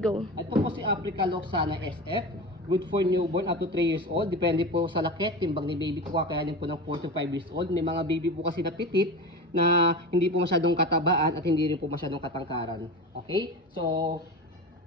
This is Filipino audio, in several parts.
Go. Ito po si Africa Loxana SF. Good for newborn up to 3 years old. Depende po sa laki, timbang ni baby ko kakayanin po ng 4 to 5 years old. May mga baby po kasi na petit na hindi po masyadong katabaan at hindi rin po masyadong katangkaran. Okay? So,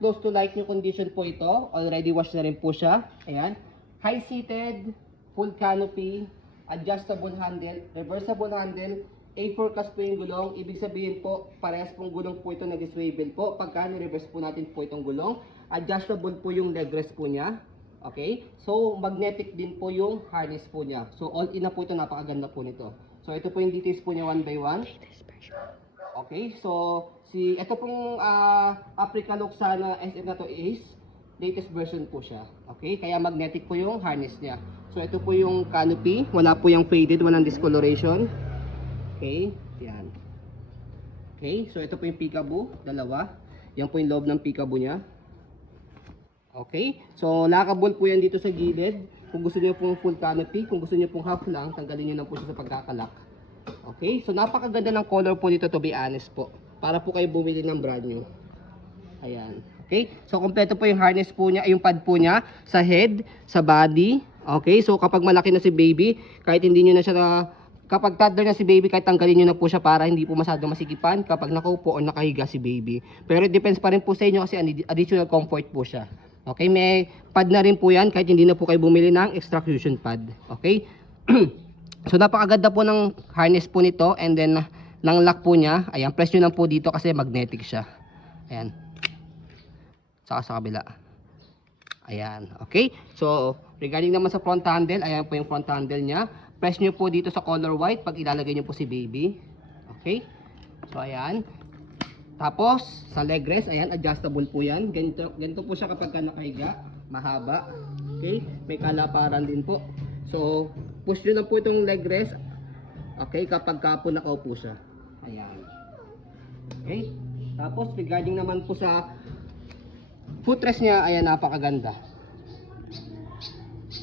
close to light new condition po ito. Already washed na rin po siya. Ayan. High seated, full canopy, adjustable handle, reversible handle, A4 class po yung gulong. Ibig sabihin po, parehas pong gulong po ito nag-swivel po. Pagka ni-reverse po natin po itong gulong, adjustable po yung leg rest po niya. Okay? So, magnetic din po yung harness po niya. So, all in na po ito. Napakaganda po nito. So, ito po yung details po niya one by one. Okay? So, ito pong Africa Loxana SF na to is latest version po siya. Okay? Kaya magnetic po yung harness niya. So, ito po yung canopy. Wala po yung faded, walang discoloration. Okay, yan. Okay, so ito po yung peekaboo, dalawa. Yan po yung loob ng peekaboo niya. Okay, so lockable po yan dito sa gilid. Kung gusto niyo pong full canopy, kung gusto niyo pong half lang, tanggalin niyo na po siya sa pagkakalak. Okay, so napakaganda ng color po dito, to be honest po. Para po kayo bumili ng brand new. Ayan. Okay, so kompleto po yung harness po niya, yung pad po niya sa head, sa body. Okay, so kapag malaki na si baby, kahit hindi niyo na siya kapag toddler na si baby, kahit tanggalin nyo na po siya para hindi po masyadong masikipan kapag nakaupo o nakahiga si baby. Pero it depends pa rin po sa inyo kasi additional comfort po siya. Okay, may pad na rin po yan kahit hindi na po kayo bumili ng extrusion pad. Okay? So napakaganda po ng harness po nito and then ng lock po niya. Ayan, press nyo lang po dito kasi magnetic siya. Ayan. Saka sa kabila. Ayan, okay? So, regarding naman sa front handle, ayan po yung front handle niya. Press nyo po dito sa color white pag ilalagay nyo po si baby. Okay? So, ayan. Tapos, sa leg rest, ayan, adjustable po yan. Ganito po siya kapag nakahiga. Mahaba. Okay? May kalaparan din po. So, push nyo na po itong leg rest. Okay? Kapag po nakaupo siya. Ayan. Okay? Tapos, regarding naman po sa footrest niya, ayan, napakaganda.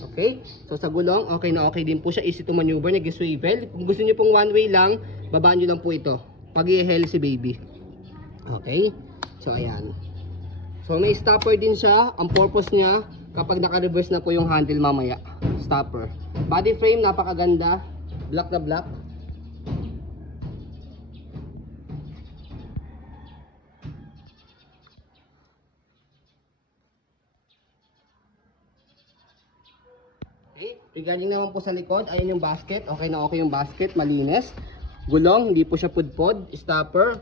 Okay? So sa gulong, okay na okay din po siya. Easy to maneuver, nag-swivel. Kung gusto niyo pong one way lang, babaan niyo lang po ito. Pag i-hell si baby. Okay? So ayan. So may stopper din siya. Ang purpose niya, kapag naka-reverse na po yung handle mamaya. Stopper. Body frame, napakaganda. Black na black. Okay. Regarding naman po sa likod, ayan yung basket. Okay na okay yung basket, malinis. Gulong, hindi po siya pudpod. Stopper.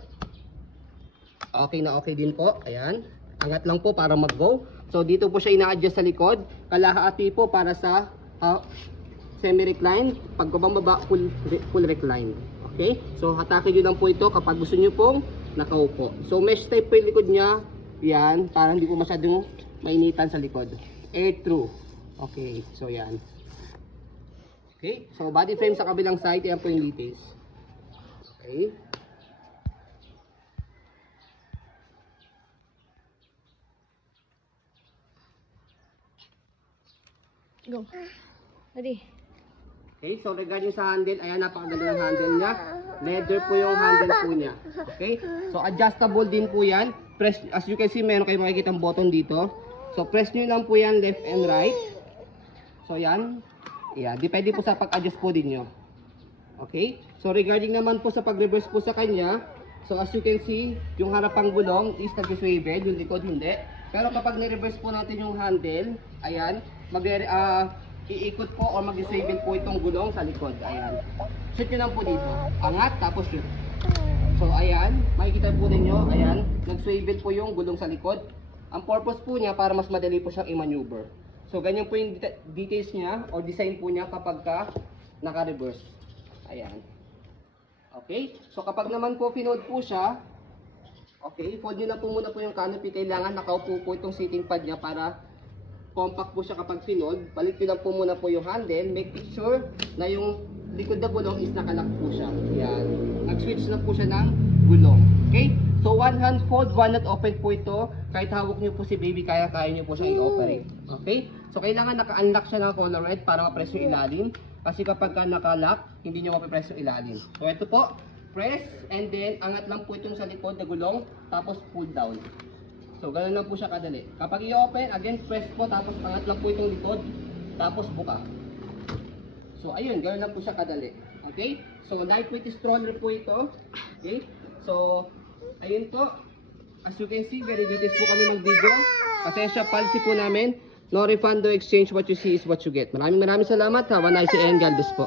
Okay na okay din po. Ayan. Angat lang po para mag-go. So dito po siya ina-adjust sa likod. Kalahati po para sa semi-recline. Pag baba, full recline. Okay? So hatakin nyo lang po ito kapag gusto nyo pong nakaupo. So mesh type po yung likod niya. Yan. Para hindi po masyadong mainitan sa likod. Air through. Okay, so yan. Okay, so body frame sa kabilang side, yan po yung details. Okay. Go. Ready. Okay, so regarding sa handle, ayan, napakaganda ng handle niya. Leather po yung handle po niya. Okay, so adjustable din po yan. Press, as you can see, meron kayong makikita ang button dito. So press nyo lang po yan left and right. So yan, yeah, depende po sa pag-adjust po din nyo. Okay, so regarding naman po sa pag-reverse po sa kanya, so as you can see, yung harapang gulong is nag-swivel, yung likod hindi. Pero kapag ni-reverse po natin yung handle, ayan, iikot po o mag-swivel po itong gulong sa likod. Ayan, shoot nyo lang po dito, angat tapos shoot. So ayan, makikita po ninyo, ayan, nag-swivel po yung gulong sa likod. Ang purpose po niya para mas madali po siyang i-maneuver. So, ganyan po yung details niya or design po niya kapag naka-reverse. Ayan. Okay? So, kapag naman po pinold po siya, okay, fold nyo na po muna po yung canopy. Kailangan nakaupo po itong sitting pad niya para compact po siya kapag pinold. Balik nyo lang po muna po yung handle. Make sure na yung likod na gulong is nakalock po siya. Ayan. Nag-switch na po siya ng gulong. Okay? So, one hand fold, one hand open po ito. Kahit hawak nyo po si baby, kaya nyo po siya i-operate. Okay? So, kailangan naka-unlock siya ng color red para ma-press yung ilalim. Kasi kapag naka-lock, hindi nyo ma-press yung ilalim. So, ito po. Press and then angat lang po itong sa likod na gulong. Tapos pull down. So, ganun lang po siya kadali. Kapag i-open, again, press po, tapos angat lang po itong likod, tapos buka. So, ayun, ganun lang po siya kadali. Okay? So, lightweight stroller po ito. Okay? So, ayun po. As you can see, very details po kami mag-video. Pasensya, policy po namin. No refund, no exchange. What you see is what you get. Maraming salamat. Have a nice day and God bless po.